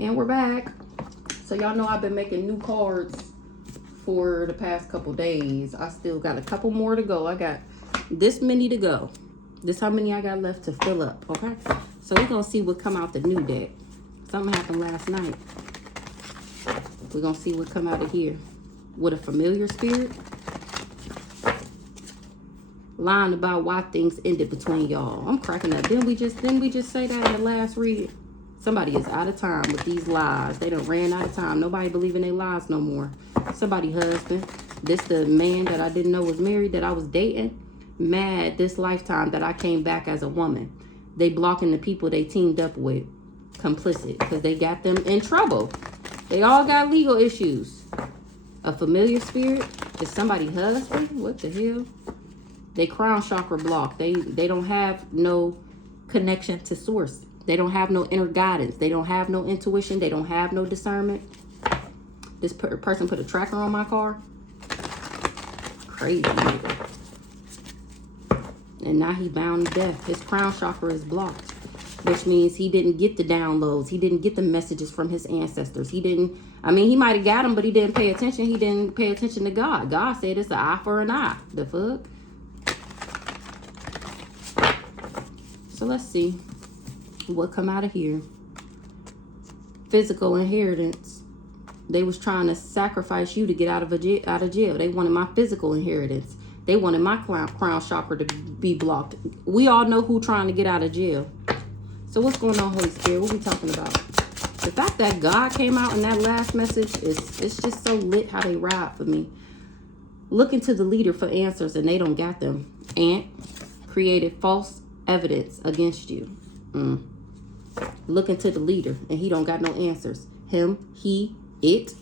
And we're back. So y'all know I've been making new cards for the past couple days. I still got a couple more to go. I got this many to go. This how many I got left to fill up, okay? So we're gonna see what come out the new deck. Something happened last night. We're gonna see what come out of here. With a familiar spirit. Lying about why things ended between y'all. I'm cracking up. Didn't we just say that in the last read? Somebody is out of time with these lies. They done ran out of time. Nobody believing their lies no more. Somebody husband. This the man that I didn't know was married, that I was dating. Mad this lifetime that I came back as a woman. They blocking the people they teamed up with. Complicit. Because they got them in trouble. They all got legal issues. A familiar spirit. Is somebody husband? What the hell? They crown chakra blocked. They don't have no connection to source. They don't have no inner guidance. They don't have no intuition. They don't have no discernment. This person put a tracker on my car. Crazy nigga. And now he bound to death. His crown chakra is blocked. Which means he didn't get the downloads. He didn't get the messages from his ancestors. He didn't, I mean, he might have got them, but he didn't pay attention. He didn't pay attention to God. God said it's an eye for an eye. The fuck? So let's see what come out of here. Physical inheritance. They was trying to sacrifice you to get out of jail. They wanted my physical inheritance. They wanted my crown chakra to be blocked. We all know who trying to get out of jail. So what's going on, Holy Spirit? What we talking about? The fact that God came out in that last message it's just so lit how they ride for me. Looking to the leader for answers and they don't got them. And created false evidence against you. Looking to the leader and he don't got no answers. Him, he, it.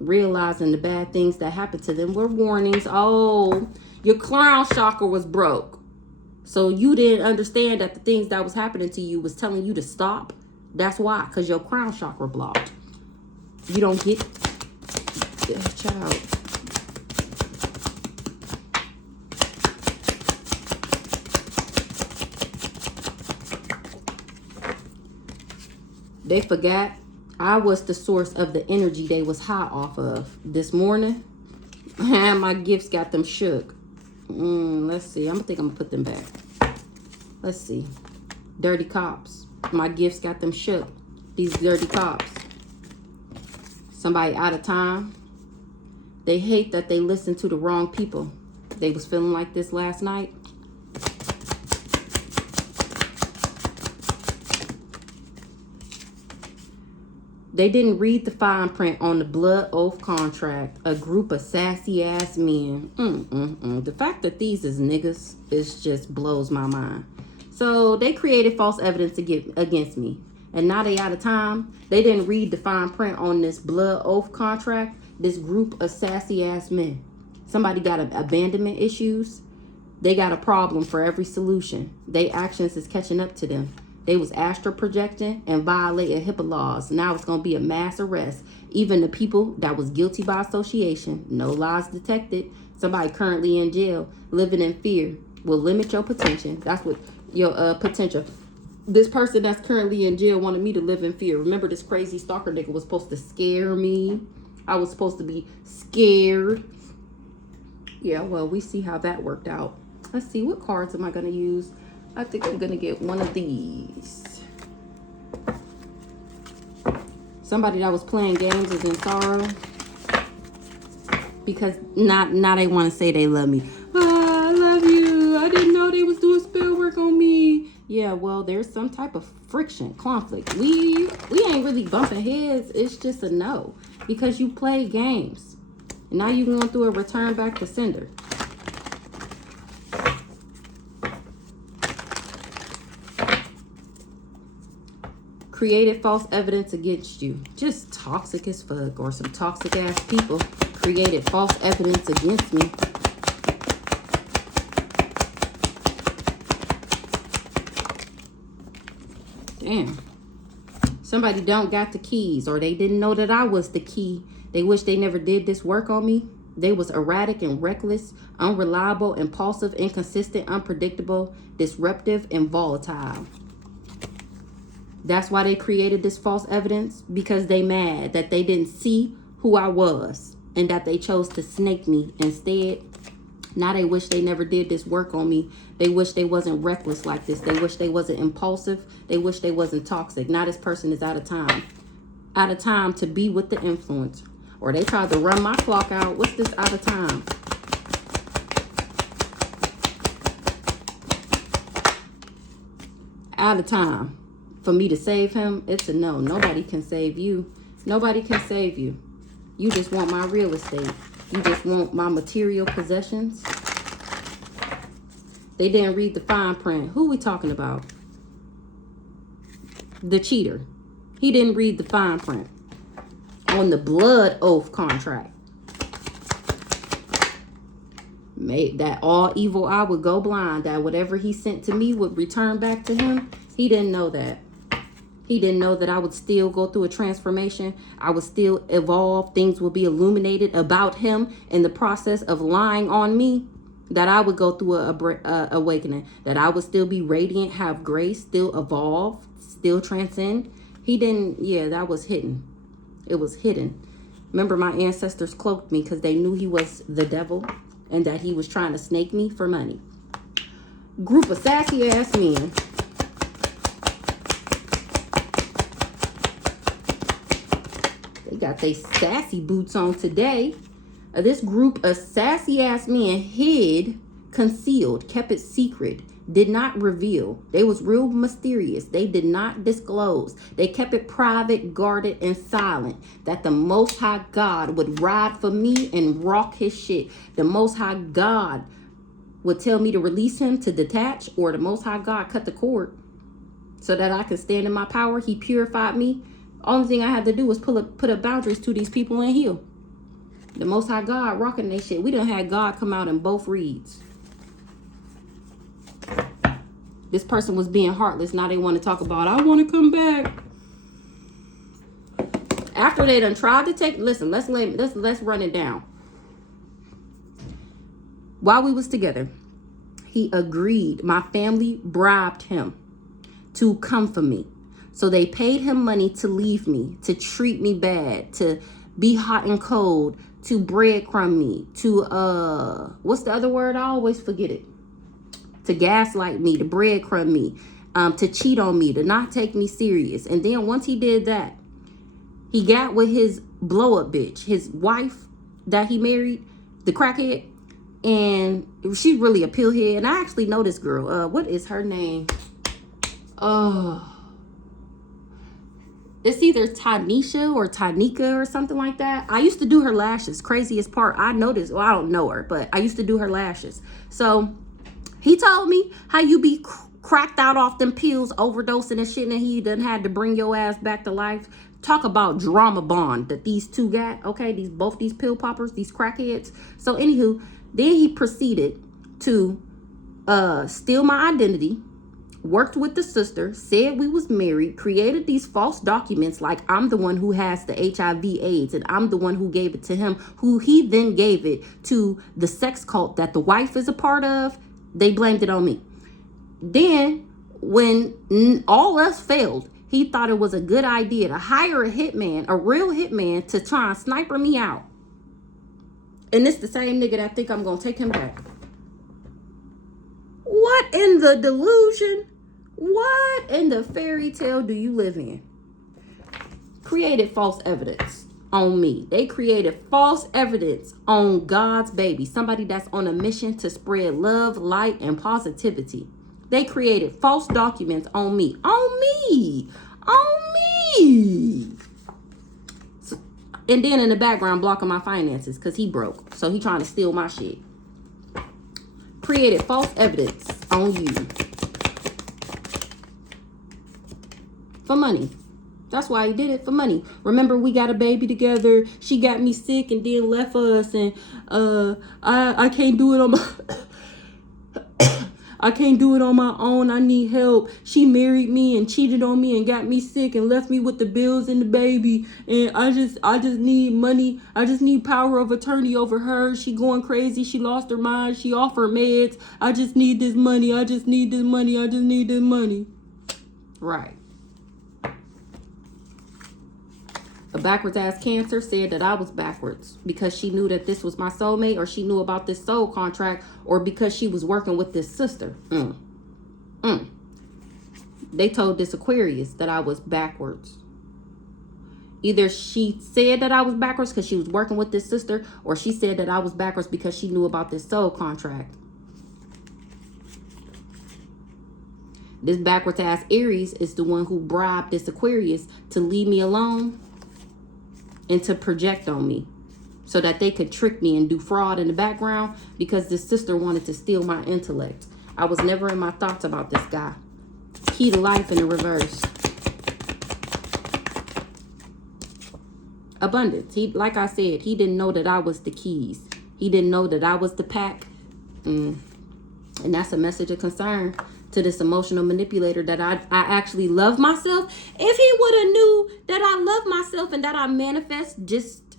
Realizing the bad things that happened to them were warnings. Oh, your crown chakra was broke. So you didn't understand that the things that was happening to you was telling you to stop. That's why, because your crown chakra blocked. You don't get... Child. They forgot I was the source of the energy they was high off of. This morning, my gifts got them shook. Let's see. I think I'm going to put them back. Let's see. Dirty cops. My gifts got them shook. These dirty cops. Somebody out of time. They hate that they listen to the wrong people. They was feeling like this last night. They didn't read the fine print on the blood oath contract. A group of sassy ass men. The fact that these is niggas just blows my mind. So they created false evidence to get against me. And now they out of time. They didn't read the fine print on this blood oath contract. This group of sassy ass men. Somebody got abandonment issues. They got a problem for every solution. Their actions is catching up to them. They was astral projecting and violating HIPAA laws. Now it's going to be a mass arrest. Even the people that was guilty by association, no lies detected. Somebody currently in jail, living in fear, will limit your potential. That's what your potential. This person that's currently in jail wanted me to live in fear. Remember, this crazy stalker nigga was supposed to scare me. I was supposed to be scared. Yeah, well, we see how that worked out. Let's see, what cards am I going to use? I think I'm going to get one of these. Somebody that was playing games is in sorrow. Because now they want to say they love me. Oh, I love you. I didn't know they was doing spell work on me. Yeah, well, there's some type of friction, conflict. We ain't really bumping heads. It's just a no. Because you play games. And now you're going through a return back to sender. Created false evidence against you. Just toxic as fuck. Or some toxic ass people created false evidence against me. Damn. Somebody don't got the keys. Or they didn't know that I was the key. They wish they never did this work on me. They was erratic and reckless, unreliable, impulsive, inconsistent, unpredictable, disruptive, and volatile. That's why they created this false evidence, because they mad that they didn't see who I was and that they chose to snake me instead. Now they wish they never did this work on me. They wish they wasn't reckless like this. They wish they wasn't impulsive. They wish they wasn't toxic. Now this person is out of time. Out of time to be with the influencer. Or they tried to run my clock out. What's this out of time? Out of time. For me to save him, it's a no. Nobody can save you. Nobody can save you. You just want my real estate. You just want my material possessions. They didn't read the fine print. Who we talking about? The cheater. He didn't read the fine print on the blood oath contract. Made that all evil eye would go blind, that whatever he sent to me would return back to him. He didn't know that. He didn't know that I would still go through a transformation. I would still evolve. Things will be illuminated about him in the process of lying on me. That I would go through a awakening. That I would still be radiant, have grace, still evolve, still transcend. He didn't, yeah, that was hidden. It was hidden. Remember, my ancestors cloaked me because they knew he was the devil and that he was trying to snake me for money. Group of sassy ass men. They got their sassy boots on today. This group of sassy ass men hid, concealed, kept it secret, did not reveal. They was real mysterious. They did not disclose. They kept it private, guarded, and silent. That the Most High God would ride for me and rock his shit. The Most High God would tell me to release him, to detach, or the Most High God cut the cord so that I could stand in my power. He purified me. Only thing I had to do was put up boundaries to these people and heal. The Most High God rocking they shit. We done had God come out in both reads. This person was being heartless. Now they want to talk about, I want to come back. After they done tried to take, listen, let's run it down. While we was together, he agreed. My family bribed him to come for me. So they paid him money to leave me, to treat me bad, to be hot and cold, to breadcrumb me, to, what's the other word? I always forget it. To gaslight me, to breadcrumb me, to cheat on me, to not take me serious. And then once he did that, he got with his blow-up bitch, his wife that he married, the crackhead. And she's really a pillhead. And I actually know this girl. What is her name? It's either Tanisha or Tanika or something like that. I used to do her lashes. Craziest part, I noticed. Well, I don't know her, but I used to do her lashes. So he told me how you be cracked out off them pills, overdosing and shit, and he done had to bring your ass back to life. Talk about drama bond that these two got. Okay, both these pill poppers, these crackheads. So anywho, then he proceeded to steal my identity, worked with the sister, said we was married, created these false documents like I'm the one who has the HIV AIDS and I'm the one who gave it to him, who he then gave it to the sex cult that the wife is a part of. They blamed it on me. Then when all else failed, he thought it was a good idea to hire a hitman, a real hitman, to try and sniper me out. And it's the same nigga that think I'm going to take him back. What in the delusion? What in the fairy tale do you live in? Created false evidence on me. They created false evidence on God's baby. Somebody that's on a mission to spread love, light, and positivity. They created false documents on me. On me. On me. So, and then in the background blocking my finances because he broke. So he trying to steal my shit. Created false evidence on you. For money. That's why he did it, for money. Remember, we got a baby together. She got me sick and then left us. And I can't do it on my... I can't do it on my own. I need help. She married me and cheated on me and got me sick and left me with the bills and the baby. And I just need money. I just need power of attorney over her. She going crazy. She lost her mind. She off her meds. I just need this money. I just need this money. I just need this money. Right. A backwards ass Cancer said that I was backwards because she knew that this was my soulmate, or she knew about this soul contract, or because she was working with this sister. They told this Aquarius that I was backwards. Either she said that I was backwards because she was working with this sister, or she said that I was backwards because she knew about this soul contract. This backwards ass Aries is the one who bribed this Aquarius to leave me alone and to project on me so that they could trick me and do fraud in the background, because this sister wanted to steal my intellect. I was never in my thoughts about this guy. Key to life in the reverse. Abundance. He, like I said, he didn't know that I was the keys. He didn't know that I was the pack. And that's a message of concern to this emotional manipulator, that I actually love myself. If he would have knew that I love myself and that I manifest just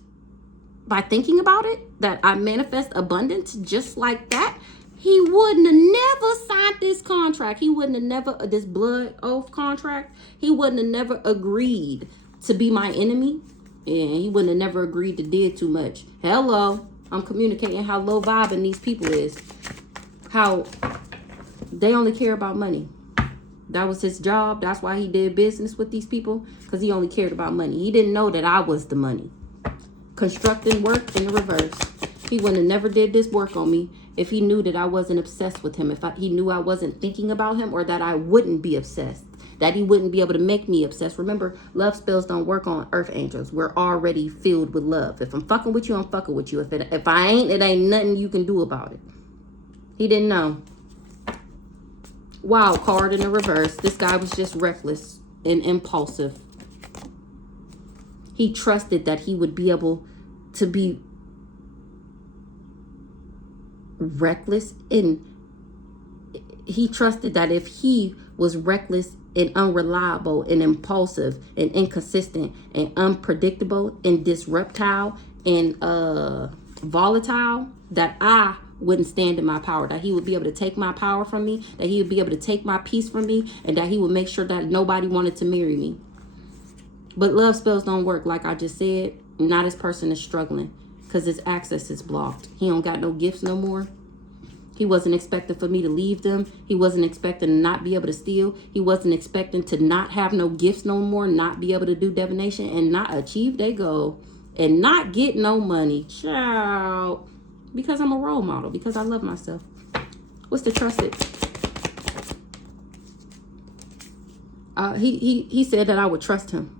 by thinking about it, that I manifest abundance just like that, he wouldn't have never signed this contract. He wouldn't have never, this blood oath contract, he wouldn't have never agreed to be my enemy. And he wouldn't have never agreed to did too much. Hello, I'm communicating how low vibing these people is. How they only care about money. That was his job. That's why he did business with these people, because he only cared about money. He didn't know that I was the money. Constructing work in the reverse. He wouldn't have never did this work on me if he knew that I wasn't obsessed with him. If he knew I wasn't thinking about him, or that I wouldn't be obsessed. That he wouldn't be able to make me obsessed. Remember, love spells don't work on earth angels. We're already filled with love. If I'm fucking with you, I'm fucking with you. If I ain't, it ain't nothing you can do about it. He didn't know. Wild card in the reverse. This guy was just reckless and impulsive. He trusted that he would be able to be reckless, and he trusted that if he was reckless and unreliable and impulsive and inconsistent and unpredictable and disruptile and volatile, that I wouldn't stand in my power, that he would be able to take my power from me, that he would be able to take my peace from me, and that he would make sure that nobody wanted to marry me. But love spells don't work, like I just said. Now this person is struggling because his access is blocked. He don't got no gifts no more. He wasn't expecting for me to leave them. He wasn't expecting to not be able to steal. He wasn't expecting to not have no gifts no more, not be able to do divination, and not achieve their goal, and not get no money. Ciao. Because I'm a role model, because I love myself. What's the trusted? He said that I would trust him.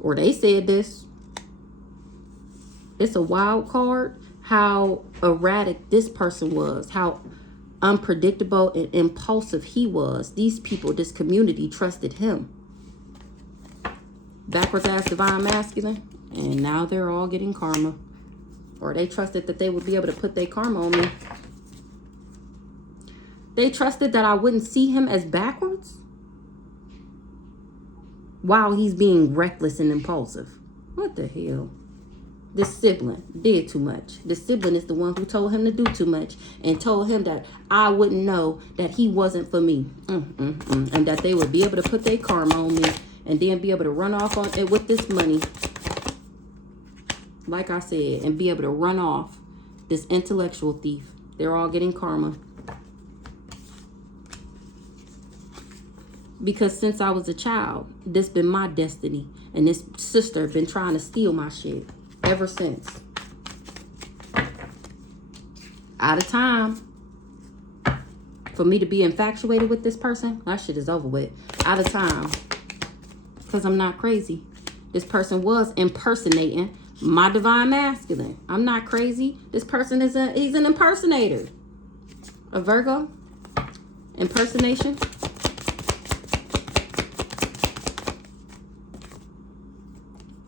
Or they said this. It's a wild card. How erratic this person was. How unpredictable and impulsive he was. These people, this community, trusted him. Backwards ass divine masculine. And now they're all getting karma. Or they trusted that they would be able to put their karma on me. They trusted that I wouldn't see him as backwards while he's being reckless and impulsive. What the hell? This sibling did too much. This sibling is the one who told him to do too much and told him that I wouldn't know that he wasn't for me. And that they would be able to put their karma on me and then be able to run off on it with this money. Like I said, and be able to run off, this intellectual thief. They're all getting karma. Because since I was a child, this been my destiny. And this sister been trying to steal my shit ever since. Out of time for me to be infatuated with this person, that shit is over with. Out of time. Because I'm not crazy. This person was impersonating my divine masculine. I'm not crazy. This person is he's an impersonator. A Virgo. Impersonation.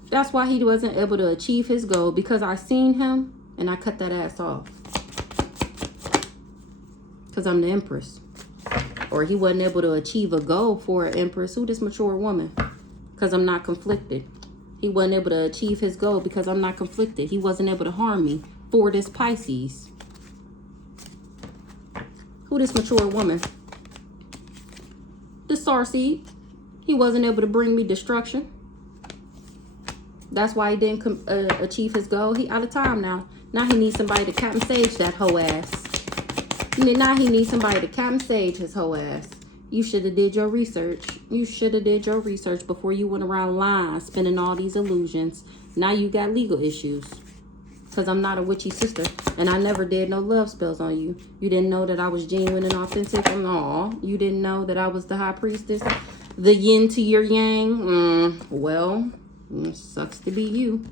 That's why he wasn't able to achieve his goal, because I seen him and I cut that ass off. Because I'm the Empress. Or he wasn't able to achieve a goal for an Empress. Who this mature woman? Because I'm not conflicted. He wasn't able to achieve his goal because I'm not conflicted. He wasn't able to harm me for this Pisces. Who this mature woman? The Sassy. He wasn't able to bring me destruction. That's why he didn't achieve his goal. He out of time now. Now he needs somebody to Captain Sage that hoe ass. Now he needs somebody to Captain Sage his hoe ass. You should have did your research. You should have did your research before you went around lying, spinning all these illusions. Now you got legal issues. Because I'm not a witchy sister. And I never did no love spells on you. You didn't know that I was genuine and authentic. Aw, you didn't know that I was the high priestess. The yin to your yang. Well, sucks to be you.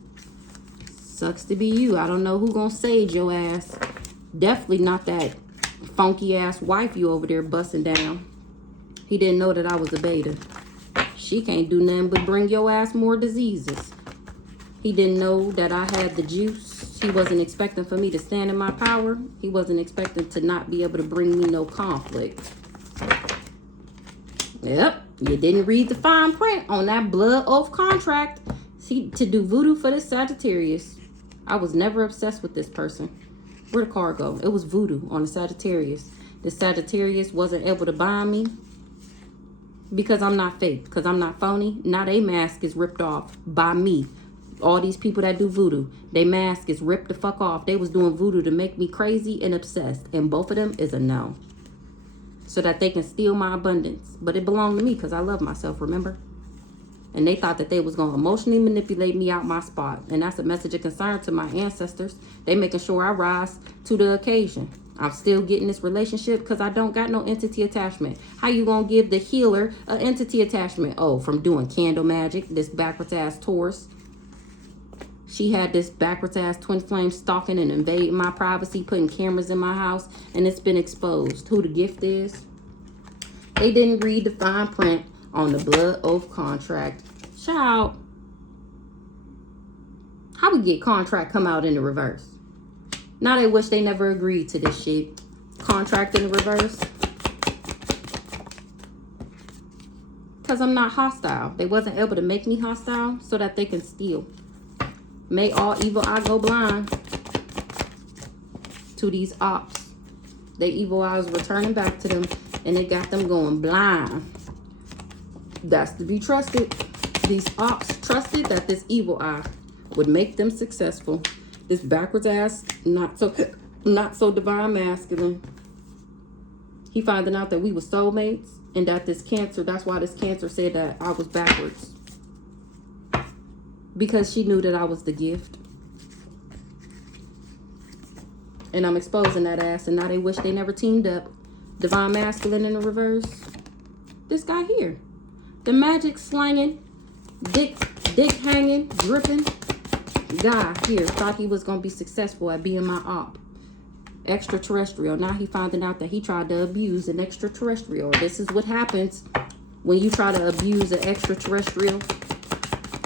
Sucks to be you. I don't know who gonna sage your ass. Definitely not that funky ass wife you over there busting down. He didn't know that I was a beta. She can't do nothing but bring your ass more diseases. He didn't know that I had the juice. He wasn't expecting for me to stand in my power. He wasn't expecting to not be able to bring me no conflict. Yep, you didn't read the fine print on that blood oath contract. See, to do voodoo for this Sagittarius. I was never obsessed with this person. Where'd the card go? It was voodoo on the Sagittarius. The Sagittarius wasn't able to bind me because I'm not fake, because I'm not phony. Now they mask is ripped off by me. All these people that do voodoo, they mask is ripped the fuck off. They was doing voodoo to make me crazy and obsessed. And both of them is a no. So that they can steal my abundance. But it belonged to me because I love myself, remember? And they thought that they was going to emotionally manipulate me out my spot. And that's a message of concern to my ancestors. They making sure I rise to the occasion. I'm still getting this relationship because I don't got no entity attachment. How you going to give the healer an entity attachment? Oh, from doing candle magic, this backwards ass Taurus. She had this backwards ass twin flame stalking and invading my privacy, putting cameras in my house, and it's been exposed. Who the gift is? They didn't read the fine print on the blood oath contract. Child, how we get contract come out in the reverse? Now they wish they never agreed to this shit. Contract in the reverse. Because I'm not hostile. They wasn't able to make me hostile so that they can steal. May all evil eye go blind to these ops. They evil eyes returning back to them, and it got them going blind. That's to be trusted. These ops trusted that this evil eye would make them successful. This backwards ass, not so divine masculine. He finding out that we were soulmates, and that this Cancer, that's why this Cancer said that I was backwards. Because she knew that I was the gift. And I'm exposing that ass. And now they wish they never teamed up. Divine masculine in the reverse. This guy here. The magic slanging, dick hanging, dripping guy here thought he was going to be successful at being my op. Extraterrestrial. Now he finding out that he tried to abuse an extraterrestrial. This is what happens when you try to abuse an extraterrestrial.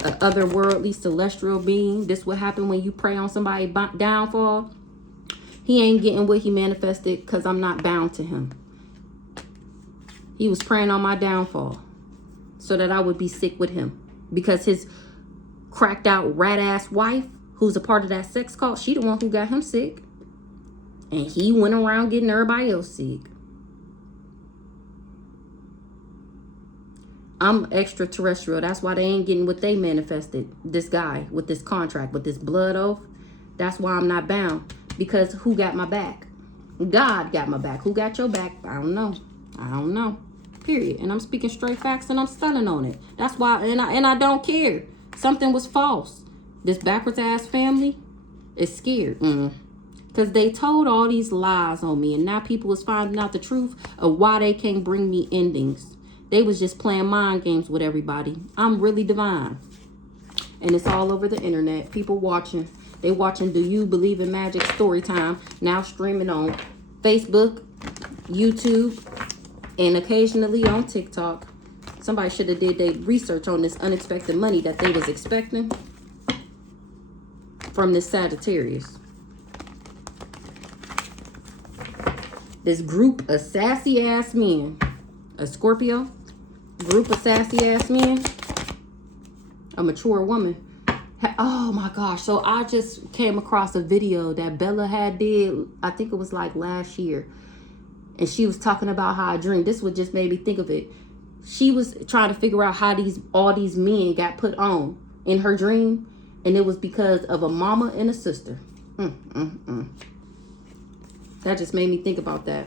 A otherworldly celestial being. This what happened when you prey on somebody's downfall. He ain't getting what he manifested because I'm not bound to him. He was preying on my downfall so that I would be sick with him, because his cracked out rat ass wife, who's a part of that sex cult, she the one who got him sick, and he went around getting everybody else sick. I'm extraterrestrial. That's why they ain't getting what they manifested. This guy with this contract, with this blood oath. That's why I'm not bound. Because who got my back? God got my back. Who got your back? I don't know. I don't know. Period. And I'm speaking straight facts and I'm stunning on it. That's why, and I don't care. Something was false. This backwards ass family is scared. Because they told all these lies on me, and now people is finding out the truth of why they can't bring me endings. They was just playing mind games with everybody. I'm really divine. And it's all over the internet. People watching. They watching Do You Believe in Magic Storytime. Now streaming on Facebook, YouTube, and occasionally on TikTok. Somebody should have did their research on this unexpected money that they was expecting from this Sagittarius. This group of sassy ass men. A Scorpio. Group of sassy ass men. A mature woman. Oh my gosh. So I just came across a video that Bella had did. I think it was like last year. And she was talking about how a dream. This would just made me think of it. She was trying to figure out how all these men got put on in her dream. And it was because of a mama and a sister. That just made me think about that.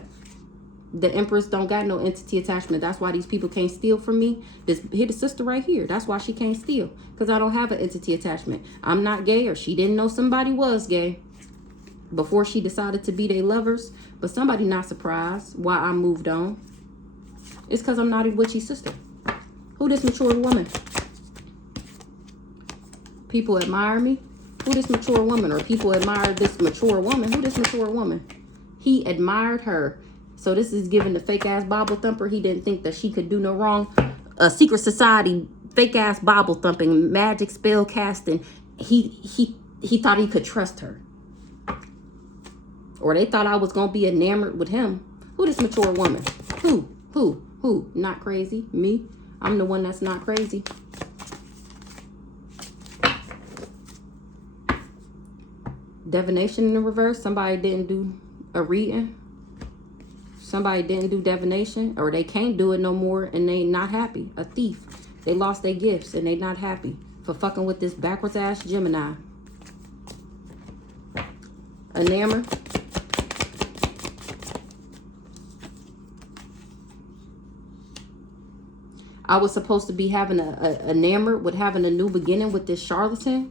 The Empress don't got no entity attachment. That's why these people can't steal from me. Here, the sister right here. That's why she can't steal. Because I don't have an entity attachment. I'm not gay, or she didn't know somebody was gay before she decided to be their lovers. But somebody not surprised why I moved on. It's because I'm not a witchy sister. Who this mature woman? People admire me. Who this mature woman? Or people admire this mature woman. Who this mature woman? He admired her. So this is giving the fake ass Bible thumper. He didn't think that she could do no wrong. A secret society, fake ass Bible thumping, magic spell casting. He thought he could trust her. Or they thought I was gonna be enamored with him. Who this mature woman? Who? Not crazy. Me? I'm the one that's not crazy. Divination in the reverse. Somebody didn't do a reading. Somebody didn't do divination, or they can't do it no more, and they not happy. A thief. They lost their gifts and they not happy for fucking with this backwards ass Gemini. Enamored. I was supposed to be having enamored with having a new beginning with this charlatan.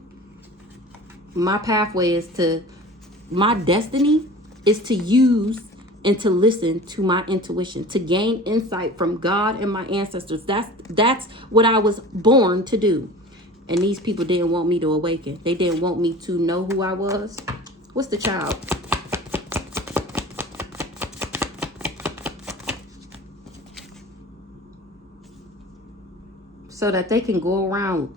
My pathway is to, my destiny is to use and to listen to my intuition, to gain insight from God and my ancestors. That's what I was born to do. And these people didn't want me to awaken. They didn't want me to know who I was. What's the child? So that they can go around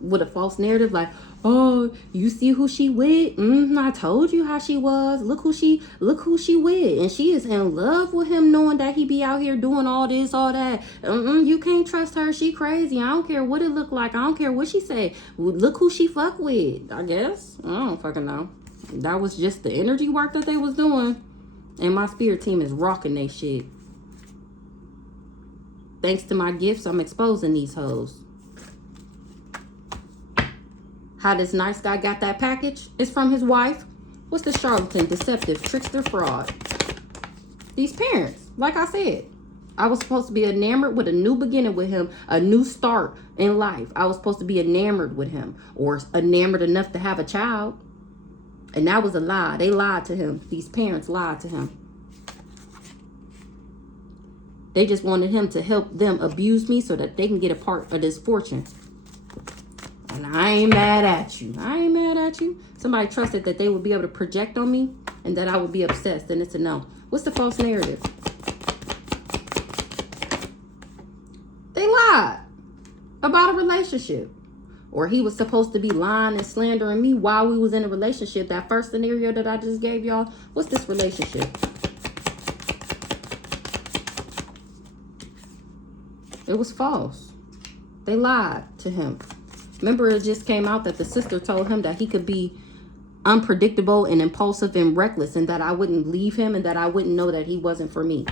with a false narrative like, oh, you see who she with? I told you how she was. Look who she with. And she is in love with him, knowing that he be out here doing all this, all that. You can't trust her. She crazy. I don't care what it look like. I don't care what she say. Look who she fuck with, I guess. I don't fucking know. That was just the energy work that they was doing. And my spirit team is rocking they shit. Thanks to my gifts, I'm exposing these hoes. How this nice guy got that package is from his wife. What's the charlatan, deceptive, trickster, fraud? These parents, like I said, I was supposed to be enamored with a new beginning with him, a new start in life. I was supposed to be enamored with him, or enamored enough to have a child. And that was a lie. They lied to him. These parents lied to him. They just wanted him to help them abuse me so that they can get a part of this fortune. And I ain't mad at you. I ain't mad at you. Somebody trusted that they would be able to project on me and that I would be obsessed. And it's a no. What's the false narrative? They lied about a relationship. Or he was supposed to be lying and slandering me while we was in a relationship. That first scenario that I just gave y'all. What's this relationship? It was false. They lied to him. Remember, it just came out that the sister told him that he could be unpredictable and impulsive and reckless, and that I wouldn't leave him, and that I wouldn't know that he wasn't for me.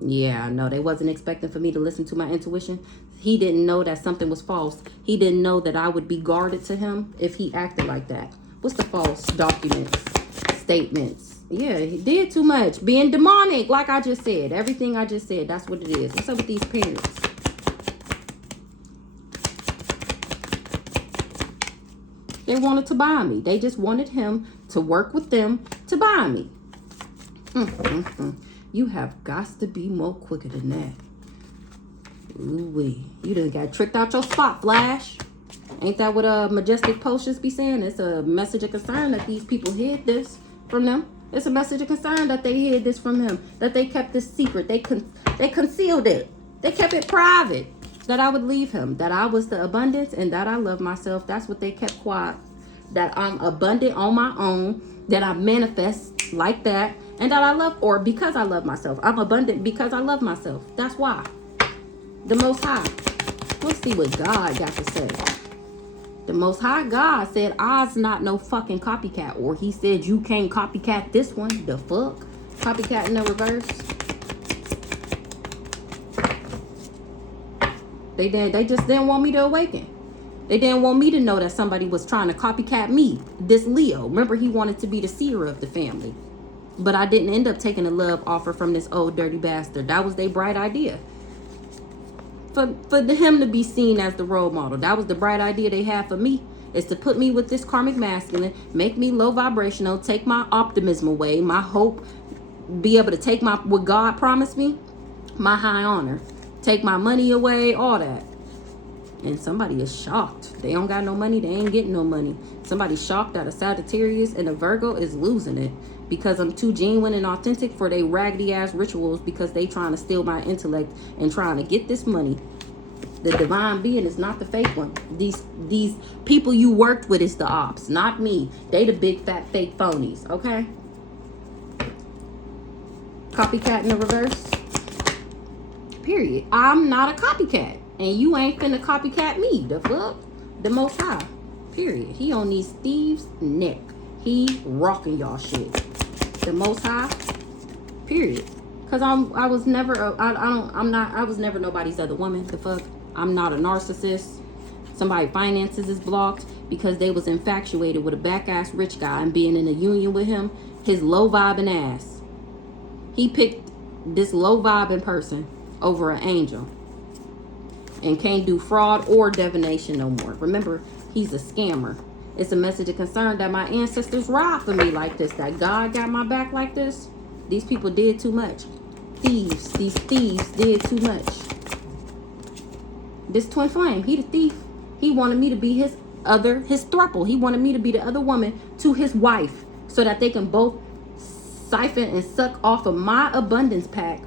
Yeah, no, they wasn't expecting for me to listen to my intuition. He didn't know that something was false. He didn't know that I would be guarded to him if he acted like that. What's the false documents, statements? Yeah, he did too much. Being demonic, like I just said. Everything I just said, that's what it is. What's up with these parents? They wanted to buy me. They just wanted him to work with them to buy me. You have got to be more quicker than that. Ooh-wee. You done got tricked out your spot, Flash. Ain't that what Majestic Potions be saying? It's a message of concern that these people hid this from them. It's a message of concern that they hid this from him. That they kept this secret. They concealed it. They kept it private. That I would leave him. That I was the abundance and that I love myself. That's what they kept quiet. That I'm abundant on my own. That I manifest like that. And that I love, or because I love myself. I'm abundant because I love myself. That's why. The Most High. Let's see what God got to say. The Most High God said, I's not no fucking copycat. Or he said, you can't copycat this one. The fuck? Copycat in the reverse. They just didn't want me to awaken. They didn't want me to know that somebody was trying to copycat me. This Leo. Remember, he wanted to be the seer of the family. But I didn't end up taking a love offer from this old dirty bastard. That was their bright idea. For him to be seen as the role model. That was the bright idea they had for me. Is to put me with this karmic masculine, make me low vibrational, take my optimism away, my hope, be able to take my what God promised me, my high honor, take my money away, all that. And somebody is shocked. They don't got no money, they ain't getting no money. Somebody shocked that a Sagittarius and a Virgo is losing it because I'm too genuine and authentic for they raggedy ass rituals, because they trying to steal my intellect and trying to get this money. The divine being is not the fake one. These people you worked with is the ops, not me. They the big fat fake phonies, okay? Copycat in the reverse. Period. I'm not a copycat. And you ain't finna copycat me. The fuck? The Most High. Period. He on these thieves' neck. He rocking y'all shit. The Most High. Period. Cause I was never I was never nobody's other woman. The fuck? I'm not a narcissist. Somebody finances is blocked because they was infatuated with a back ass rich guy and being in a union with him. His low vibing ass. He picked this low vibing person over an angel. And can't do fraud or divination no more. Remember, he's a scammer. It's a message of concern that my ancestors ride for me like this. That God got my back like this. These people did too much. Thieves. These thieves did too much. This twin flame, he the thief. He wanted me to be his throuple. He wanted me to be the other woman to his wife, so that they can both siphon and suck off of my abundance pack,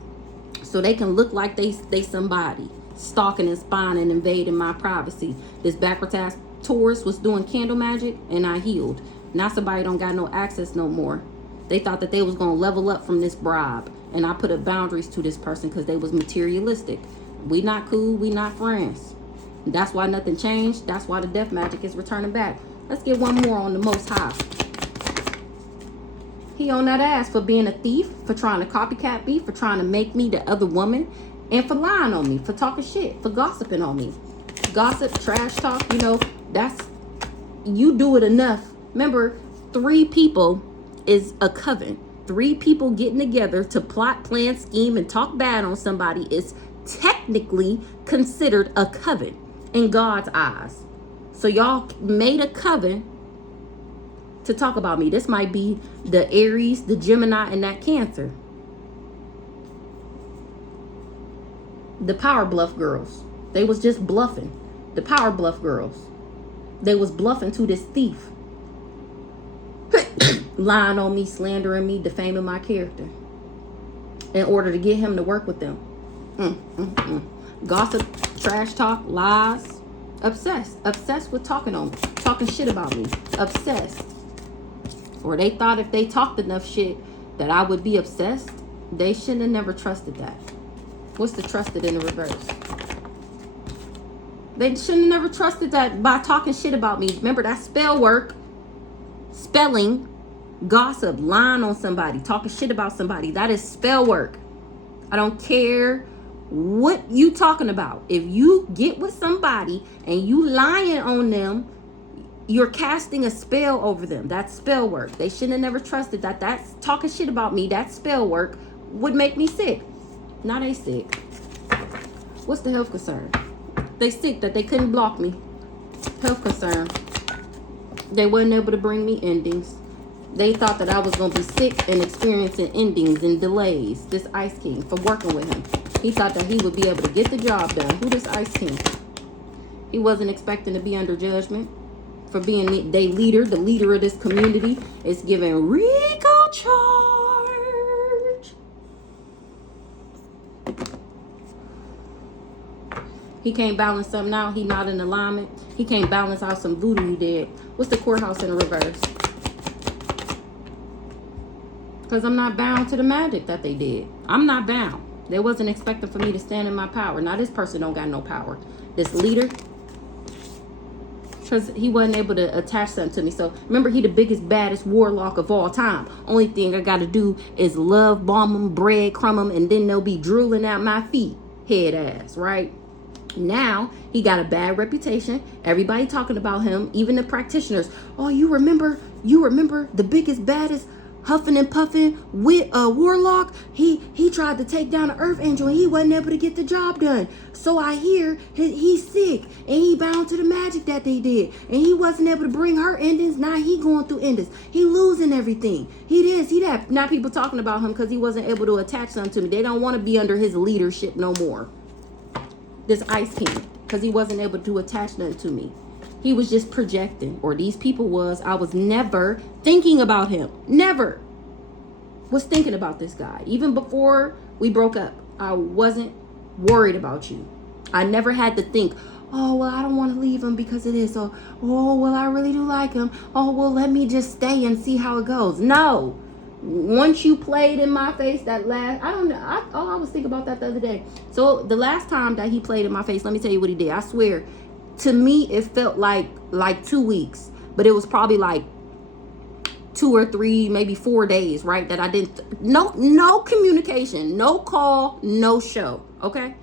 so they can look like they somebody. Stalking and spying and invading my privacy. This backwards ass Taurus was doing candle magic and I healed. Now somebody don't got no access no more. They thought that they was going to level up from this bribe. And I put up boundaries to this person because they was materialistic. We not cool. We not friends. That's why nothing changed. That's why the death magic is returning back. Let's get one more on the Most High. He on that ass for being a thief, for trying to copycat me, for trying to make me the other woman, and for lying on me, for talking shit, for gossiping on me. Gossip, trash talk, that's, you do it enough. Remember, 3 people is a coven. 3 people getting together to plot, plan, scheme, and talk bad on somebody is technically considered a coven in God's eyes. So y'all made a coven to talk about me. This might be the Aries, the Gemini, and that Cancer. The power bluff girls. They was just bluffing. The power bluff girls. They was bluffing to this thief. Lying on me, slandering me, defaming my character. In order to get him to work with them. Gossip, trash talk, lies. Obsessed. Obsessed with talking shit about me. Obsessed. Or they thought if they talked enough shit that I would be obsessed. They shouldn't have never trusted that. What's the trusted in the reverse? They shouldn't have never trusted that by talking shit about me. Remember, that spell work, spelling, gossip, lying on somebody, talking shit about somebody. That is spell work. I don't care what you talking about. If you get with somebody and you lying on them, you're casting a spell over them. That's spell work. They shouldn't have never trusted that. That's talking shit about me. That spell work would make me sick. Now they sick. What's the health concern? They sick that they couldn't block me. Health concern. They wasn't able to bring me endings. They thought that I was going to be sick and experiencing endings and delays. This Ice King, for working with him. He thought that he would be able to get the job done. Who this Ice King? He wasn't expecting to be under judgment for being the leader of this community. It's giving Rico charge. He can't balance something out. He not in alignment. He can't balance out some voodoo you did. What's the courthouse in the reverse? Because I'm not bound to the magic that they did. I'm not bound. They wasn't expecting for me to stand in my power. Now this person don't got no power. This leader, because he wasn't able to attach something to me. So remember, he the biggest, baddest warlock of all time. Only thing I got to do is love bomb them, bread crumb them, and then they'll be drooling at my feet. Head ass, right? Now he got a bad reputation. Everybody talking about him, even the practitioners. Oh, you remember the biggest, baddest huffing and puffing with a warlock? He tried to take down an earth angel and he wasn't able to get the job done. So I hear he's sick and he bound to the magic that they did. And he wasn't able to bring her endings. Now he going through endings. He losing everything. He this, he that. Now people talking about him because he wasn't able to attach them to me. They don't want to be under his leadership no more. This Ice King, because he wasn't able to attach nothing to me. He was just projecting, or these people was. I was never thinking about him. Never was thinking about this guy. Even before we broke up, I wasn't worried about you. I never had to think, oh, well, I don't want to leave him because of this. Or, oh, well, I really do like him. Oh, well, let me just stay and see how it goes. No. Once you played in my face that last, I don't know. I was thinking about that the other day. So the last time that he played in my face, let me tell you what he did. I swear, to me, it felt like 2 weeks, but it was probably like 2 or 3, maybe 4 days, right? That I didn't, no communication, no call, no show. Okay.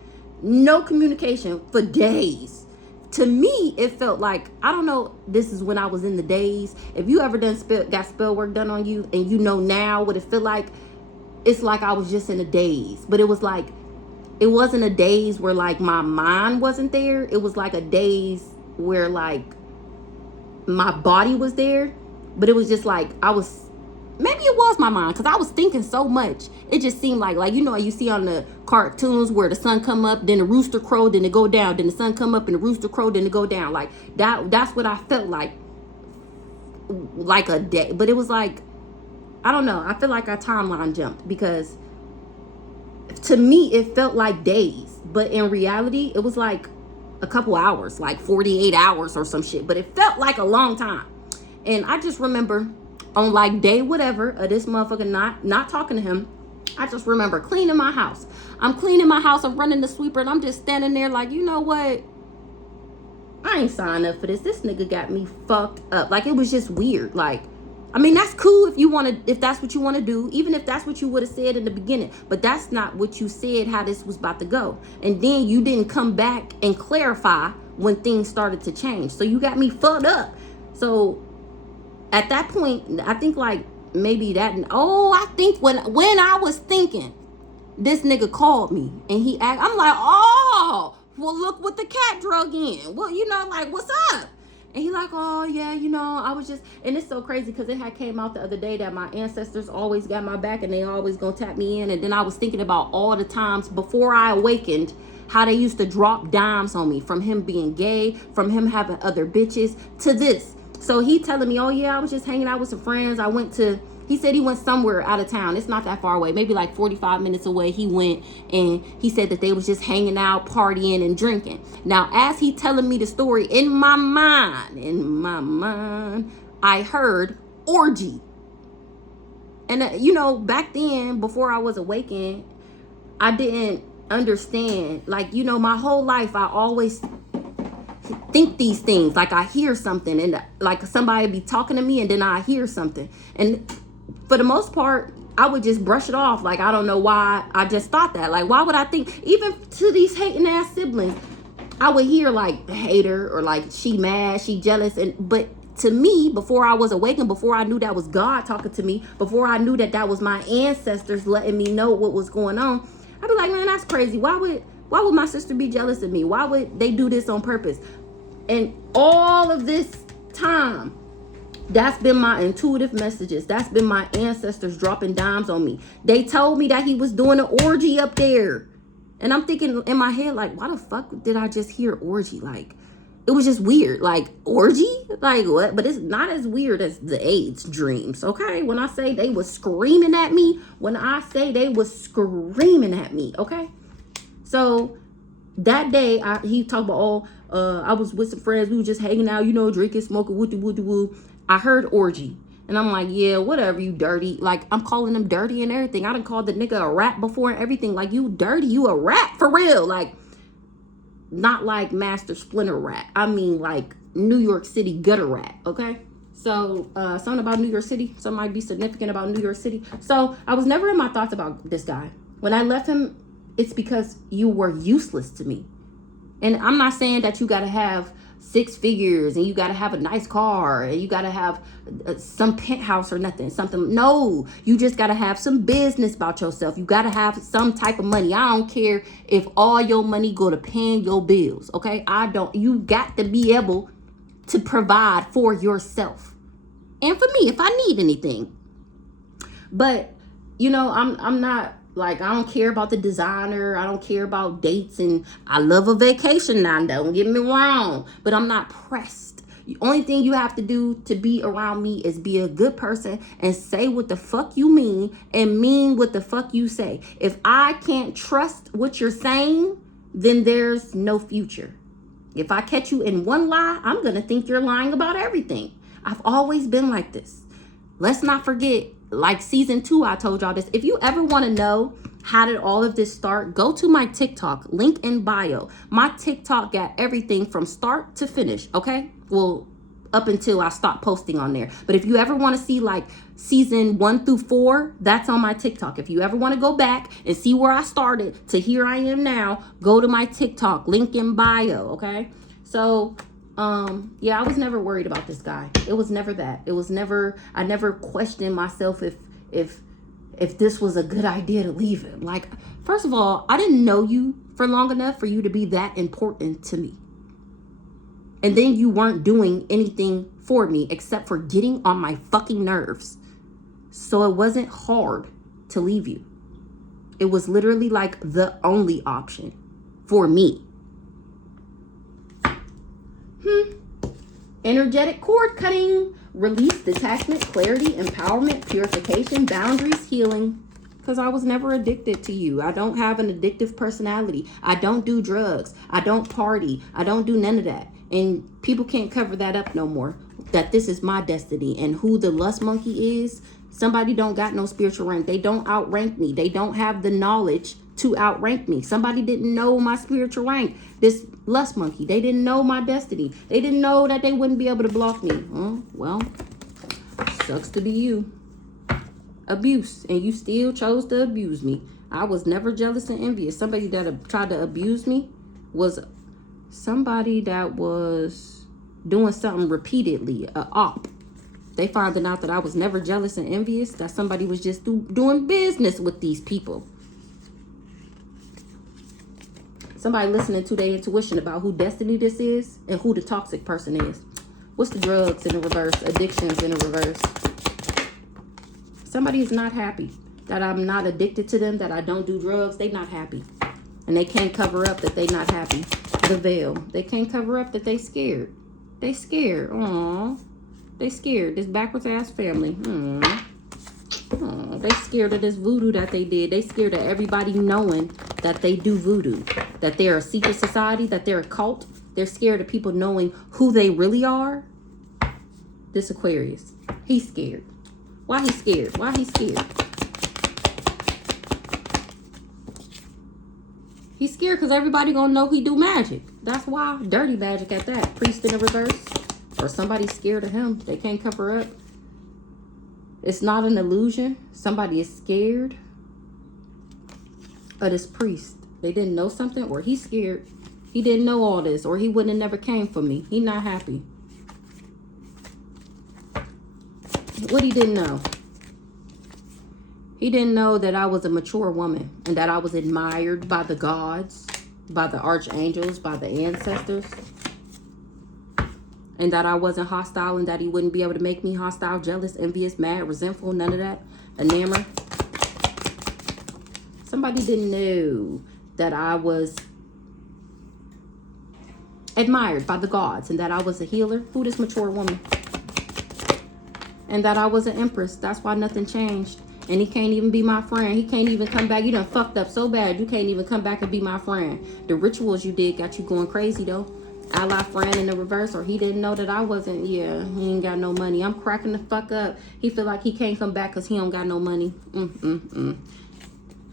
No communication for days. To me, it felt like, I don't know, this is when I was in the days. If you ever got spell work done on you and you know now what it feel like, it's like I was just in a daze. But it was like, it wasn't a daze where like my mind wasn't there. It was like a daze where like my body was there. But it was just like, maybe it was my mind, because I was thinking so much. It just seemed like, you know, you see on the cartoons where the sun come up, then the rooster crow, then it go down, then the sun come up and the rooster crow, then it go down. Like that's what I felt like a day. But it was like, I don't know. I feel like I timeline jumped, because to me it felt like days, but in reality it was like a couple hours, like 48 hours or some shit. But it felt like a long time. And I just remember on like day whatever of this motherfucker not talking to him, I just remember cleaning my house. I'm cleaning my house, I'm running the sweeper, and I'm just standing there like, you know what? I ain't signed up for this. This nigga got me fucked up. Like, it was just weird. Like, I mean, that's cool if that's what you want to do, even if that's what you would have said in the beginning. But that's not what you said, how this was about to go. And then you didn't come back and clarify when things started to change. So you got me fucked up. So at that point, I think like maybe that. I think when I was thinking, this nigga called me and I'm like, oh, well, look what the cat drug in. Well, you know, like, what's up? And he like, oh yeah, you know, I was just, and it's so crazy because it had came out the other day that my ancestors always got my back and they always gonna tap me in. And then I was thinking about all the times before I awakened, how they used to drop dimes on me, from him being gay, from him having other bitches, to this. So he telling me, oh yeah, I was just hanging out with some friends. He said he went somewhere out of town. It's not that far away, maybe like 45 minutes away. He went and he said that they was just hanging out, partying and drinking. Now, as he telling me the story, in my mind, I heard orgy. And you know, back then, before I was awakened, I didn't understand. Like, you know, my whole life, I always think these things. Like, I hear something and like somebody be talking to me and then I hear something. And for the most part, I would just brush it off. Like, I don't know why I just thought that. Like, why would I think, even to these hating ass siblings, I would hear like hater or like she mad, she jealous. But to me, before I was awakened, before I knew that was God talking to me, before I knew that was my ancestors letting me know what was going on, I'd be like, man, that's crazy. Why would my sister be jealous of me? Why would they do this on purpose? And all of this time, that's been my intuitive messages. That's been my ancestors dropping dimes on me. They told me that he was doing an orgy up there. And I'm thinking in my head, like, why the fuck did I just hear orgy? Like, it was just weird. Like, orgy? Like, what? But it's not as weird as the AIDS dreams, okay? When I say they was screaming at me, okay? So that day, he talked about, I was with some friends. We were just hanging out, you know, drinking, smoking, woo. I heard orgy. And I'm like, yeah, whatever, you dirty. Like, I'm calling him dirty and everything. I done called the nigga a rat before and everything. Like, you dirty, you a rat for real. Like, not like Master Splinter rat. I mean, like New York City gutter rat, okay? So, something about New York City. Something might be significant about New York City. So, I was never in my thoughts about this guy. When I left him, it's because you were useless to me. And I'm not saying that you got to have 6 figures and you got to have a nice car and you got to have some penthouse or nothing, something. No, you just got to have some business about yourself. You got to have some type of money. I don't care if all your money go to paying your bills. Okay. You got to be able to provide for yourself and for me if I need anything. But you know, I'm not like, I don't care about the designer. I don't care about dates, and I love a vacation now, don't get me wrong, but I'm not pressed. The only thing you have to do to be around me is be a good person and say what the fuck you mean and mean what the fuck you say. If I can't trust what you're saying, then there's no future. If I catch you in one lie, I'm gonna think you're lying about everything. I've always been like this. Let's not forget, like season 2, I told y'all this. If you ever want to know how did all of this start, go to my TikTok, link in bio. My TikTok got everything from start to finish, okay? Well, up until I stopped posting on there. But if you ever want to see like season 1 through 4, that's on my TikTok. If you ever want to go back and see where I started to here I am now, go to my TikTok, link in bio, okay? So yeah, I was never worried about this guy. It was never that. It was never, I never questioned myself if this was a good idea to leave him. Like, first of all, I didn't know you for long enough for you to be that important to me. And then you weren't doing anything for me except for getting on my fucking nerves. So it wasn't hard to leave you. It was literally like the only option for me. Energetic cord cutting, release, detachment, clarity, empowerment, purification, boundaries, healing. Because I was never addicted to you. I don't have an addictive personality. I don't do drugs. I don't party. I don't do none of that. And people can't cover that up no more. That this is my destiny. And who the lust monkey is, somebody don't got no spiritual rank. They don't outrank me. They don't have the knowledge to outrank me. Somebody didn't know my spiritual rank. This lust monkey, they didn't know my destiny. They didn't know that they wouldn't be able to block me. Well, sucks to be you. Abuse, and you still chose to abuse me. I was never jealous and envious. Somebody that tried to abuse me was somebody that was doing something repeatedly, a op. They found out that I was never jealous and envious, that somebody was just doing business with these people. Somebody listening to their intuition about who destiny this is and who the toxic person is. What's the drugs in the reverse? Addictions in the reverse. Somebody is not happy that I'm not addicted to them, that I don't do drugs. They not happy. And they can't cover up that they not happy. The veil. They can't cover up that they scared. They scared. Aww. They scared. This backwards ass family. They scared of this voodoo that they did. They scared of everybody knowing that they do voodoo. That they're a secret society. That they're a cult. They're scared of people knowing who they really are. This Aquarius. He's scared. Why he scared? Why he scared? He's scared because everybody gonna know he do magic. That's why. Dirty magic at that. Priest in the reverse. Or somebody's scared of him. They can't cover up. It's not an illusion. Somebody is scared of this priest. They didn't know something, or he's scared. He didn't know all this, or he wouldn't have never came for me. He not happy. What he didn't know? He didn't know that I was a mature woman and that I was admired by the gods, by the archangels, by the ancestors. And that I wasn't hostile and that he wouldn't be able to make me hostile, jealous, envious, mad, resentful, none of that. Enamored. Somebody didn't know that I was admired by the gods and that I was a healer. Who this mature woman? And that I was an empress. That's why nothing changed. And he can't even be my friend. He can't even come back. You done fucked up so bad. You can't even come back and be my friend. The rituals you did got you going crazy though. Ally friend in the reverse, or he didn't know that I wasn't. Yeah, he ain't got no money. I'm cracking the fuck up. He feel like he can't come back because he don't got no money.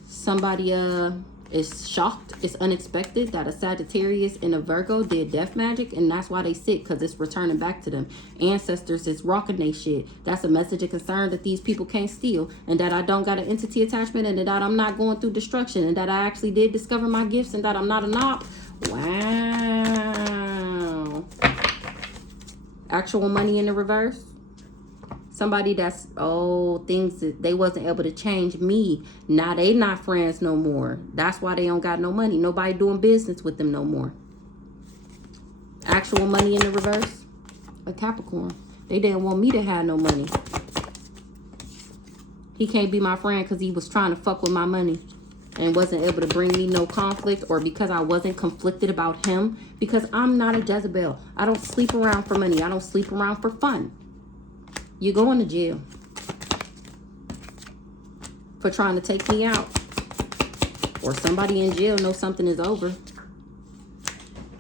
Somebody is shocked. It's unexpected that a Sagittarius and a Virgo did death magic, and that's why they sick, because it's returning back to them. Ancestors is rocking they shit. That's a message of concern that these people can't steal, and that I don't got an entity attachment, and that I'm not going through destruction, and that I actually did discover my gifts, and that I'm not a op. Wow. Actual money in the reverse. Somebody that's, things that they wasn't able to change me. Now they not friends no more. That's why they don't got no money. Nobody doing business with them no more. Actual money in the reverse. A Capricorn. They didn't want me to have no money. He can't be my friend because he was trying to fuck with my money and wasn't able to bring me no conflict, or because I wasn't conflicted about him, because I'm not a Jezebel. I don't sleep around for money. I don't sleep around for fun. You're going to jail for trying to take me out, or somebody in jail knows something is over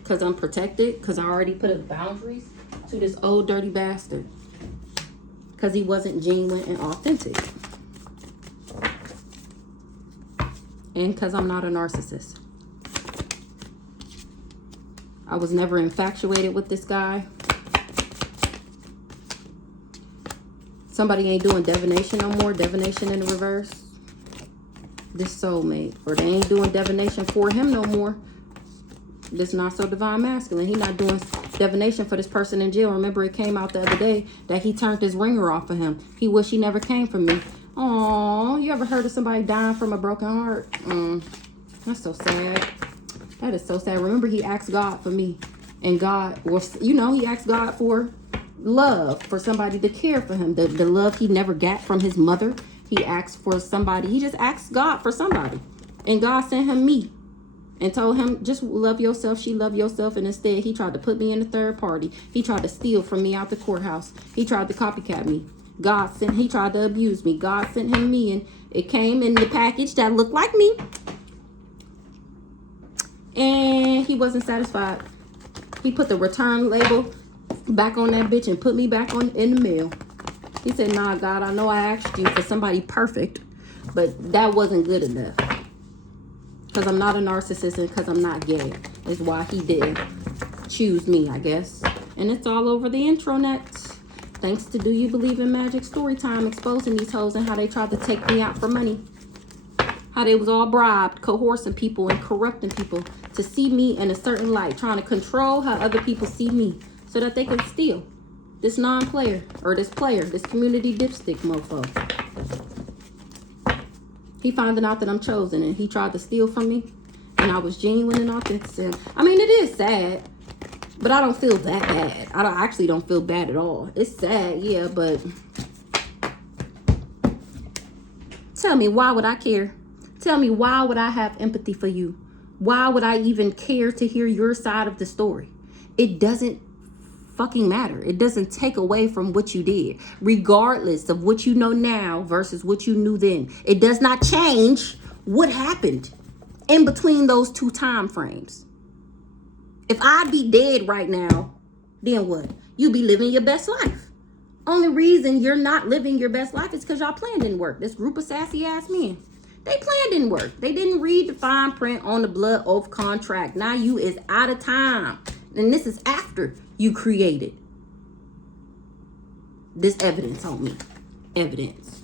because I'm protected, because I already put up boundaries to this old dirty bastard because he wasn't genuine and authentic. And because I'm not a narcissist. I was never infatuated with this guy. Somebody ain't doing divination no more. Divination in the reverse. This soulmate. Or they ain't doing divination for him no more. This not so divine masculine. He not doing divination for this person in jail. Remember, it came out the other day that he turned his ringer off of him. He wished he never came for me. Oh, you ever heard of somebody dying from a broken heart? That's so sad. That is so sad. Remember, he asked God for me. And God was, he asked God for love, for somebody to care for him. The love he never got from his mother. He asked for somebody. He just asked God for somebody. And God sent him me. And told him, just love yourself. She loved yourself. And instead, he tried to put me in a third party. He tried to steal from me out the courthouse. He tried to copycat me. He tried to abuse me. God sent him me, and it came in the package that looked like me. And he wasn't satisfied. He put the return label back on that bitch and put me back in the mail. He said, nah, God, I know I asked you for somebody perfect, but that wasn't good enough. Because I'm not a narcissist and because I'm not gay. Is why he did choose me, I guess. And it's all over the intranet. Thanks to Do You Believe in Magic Storytime, exposing these hoes and how they tried to take me out for money. How they was all bribed, coercing people and corrupting people to see me in a certain light, trying to control how other people see me so that they can steal. This non-player, or this player, this community dipstick mofo. He finding out that I'm chosen, and he tried to steal from me, and I was genuine and authentic. I mean, it is sad. But I don't feel that bad. I actually don't feel bad at all. It's sad, yeah, but tell me, why would I care? Tell me, why would I have empathy for you? Why would I even care to hear your side of the story? It doesn't fucking matter. It doesn't take away from what you did, regardless of what you know now versus what you knew then. It does not change what happened in between those two time frames. If I'd be dead right now, then what? You be living your best life. Only reason you're not living your best life is because y'all plan didn't work. This group of sassy ass men, they plan didn't work. They didn't read the fine print on the blood oath contract. Now you is out of time. And this is after you created this evidence on me. Evidence.